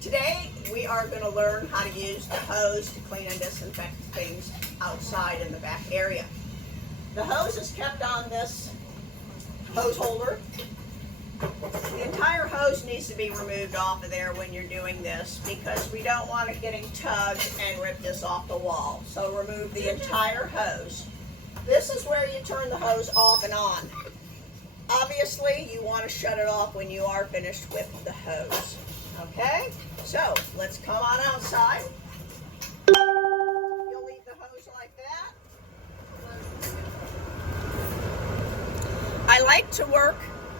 Today we are going to learn how to use the hose to clean and disinfect things outside in the back area. The hose is kept on this hose holder. The entire hose needs to be removed off of there when you're doing this because we don't want it getting tugged and rip this off the wall. So remove the entire hose. This is where you turn the hose off and on. Obviously, you want to shut it off when you are finished with the hose. Okay, so let's come on outside. You'll leave the hose like that. I like to work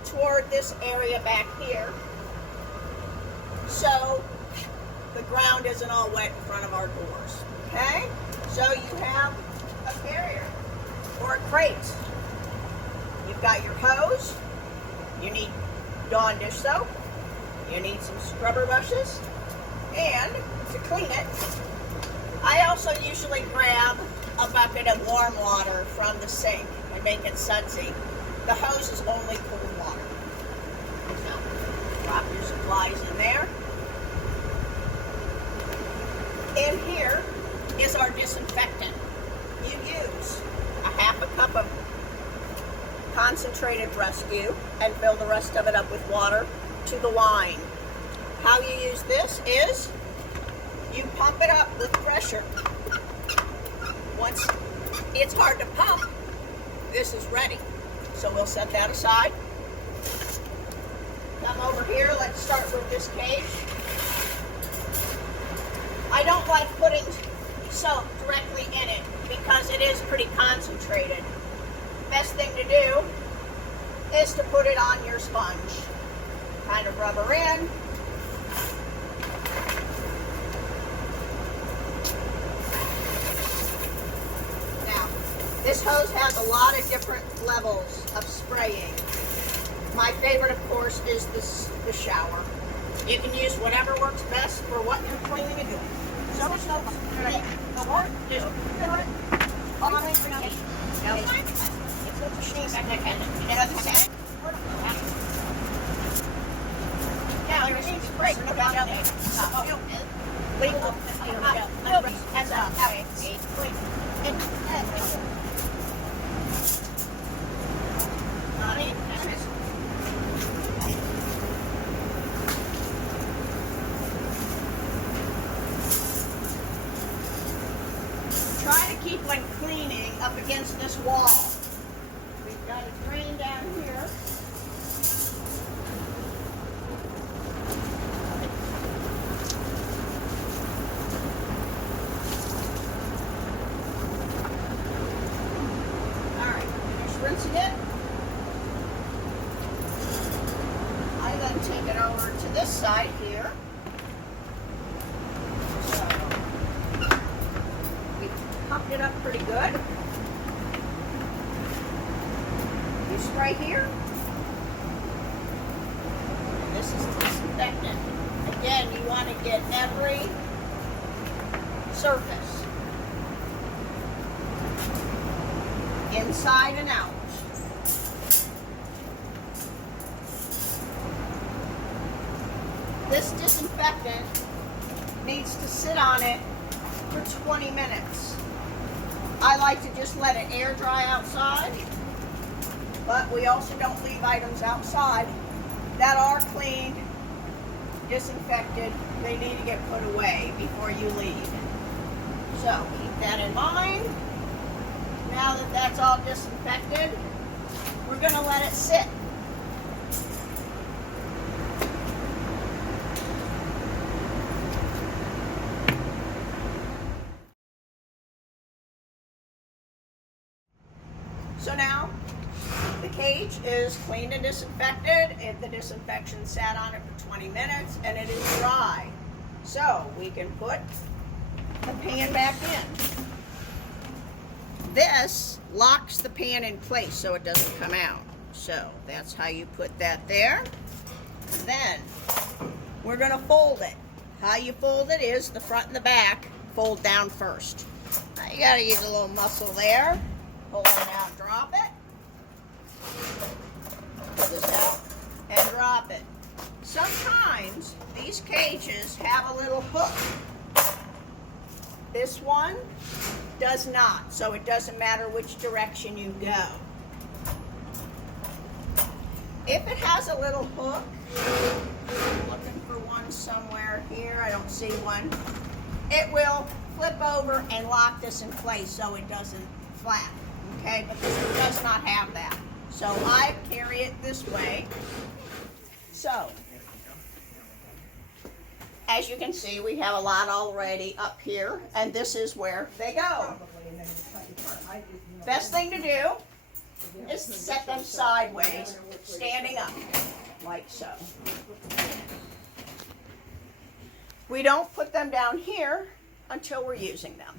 toward this area back here so the ground isn't all wet in front of our doors. Okay, so you have a barrier or a crate. You've got your hose. You need Dawn dish soap. You need some scrubber brushes, and to clean it, I also usually grab a bucket of warm water from the sink and make it sudsy. The hose is only cold water. So, drop your supplies in there. In here is our disinfectant. You use a half a cup of concentrated rescue and fill the rest of it up with water to the line. How you use this is you pump it up with pressure. Once it's hard to pump, this is ready. So we'll set that aside. Come over here, let's start with this cage. I don't like putting soap directly in it because it is pretty concentrated. Best thing to do is to put it on your sponge. Kind of rub her in. Now, this hose has a lot of different levels of spraying. My favorite, of course, is the shower. You can use whatever works best for what you're cleaning and doing. So much no work. Just do it. Hold on, wait for now. It's a machine back there. You know the sand? Yeah, the machine's great. No doubt about it. Legal. Hands up. Try to keep when cleaning up against this wall. We've got a drain down here. Alright, finish rinsing it. I then take it over to this side here. Pumped it up pretty good. You spray here. And this is disinfectant. Again, you want to get every surface, inside and out. This disinfectant needs to sit on it for 20 minutes. I like to just let it air dry outside, but we also don't leave items outside that are cleaned, disinfected. They need to get put away before you leave. So keep that in mind. Now that that's all disinfected, we're going to let it sit. So now the cage is cleaned and disinfected, and the disinfection sat on it for 20 minutes and it is dry. So we can put the pan back in. This locks the pan in place so it doesn't come out. So that's how you put that there. Then we're going to fold it. How you fold it is the front and the back fold down first. Now you got to use a little muscle there. Pull it out, drop it. Pull this out and drop it. Sometimes these these cages have a little hook. This one does not, so it doesn't matter which direction you go. If it has a little hook, I'm looking for one somewhere here, I don't see one, it will flip over and lock this in place so it doesn't flap, okay? But this one does not have that. So I carry it this way. So, as you can see, we have a lot already up here, and this is where they go. Best thing to do is to set them sideways, standing up, like so. We don't put them down here until we're using them.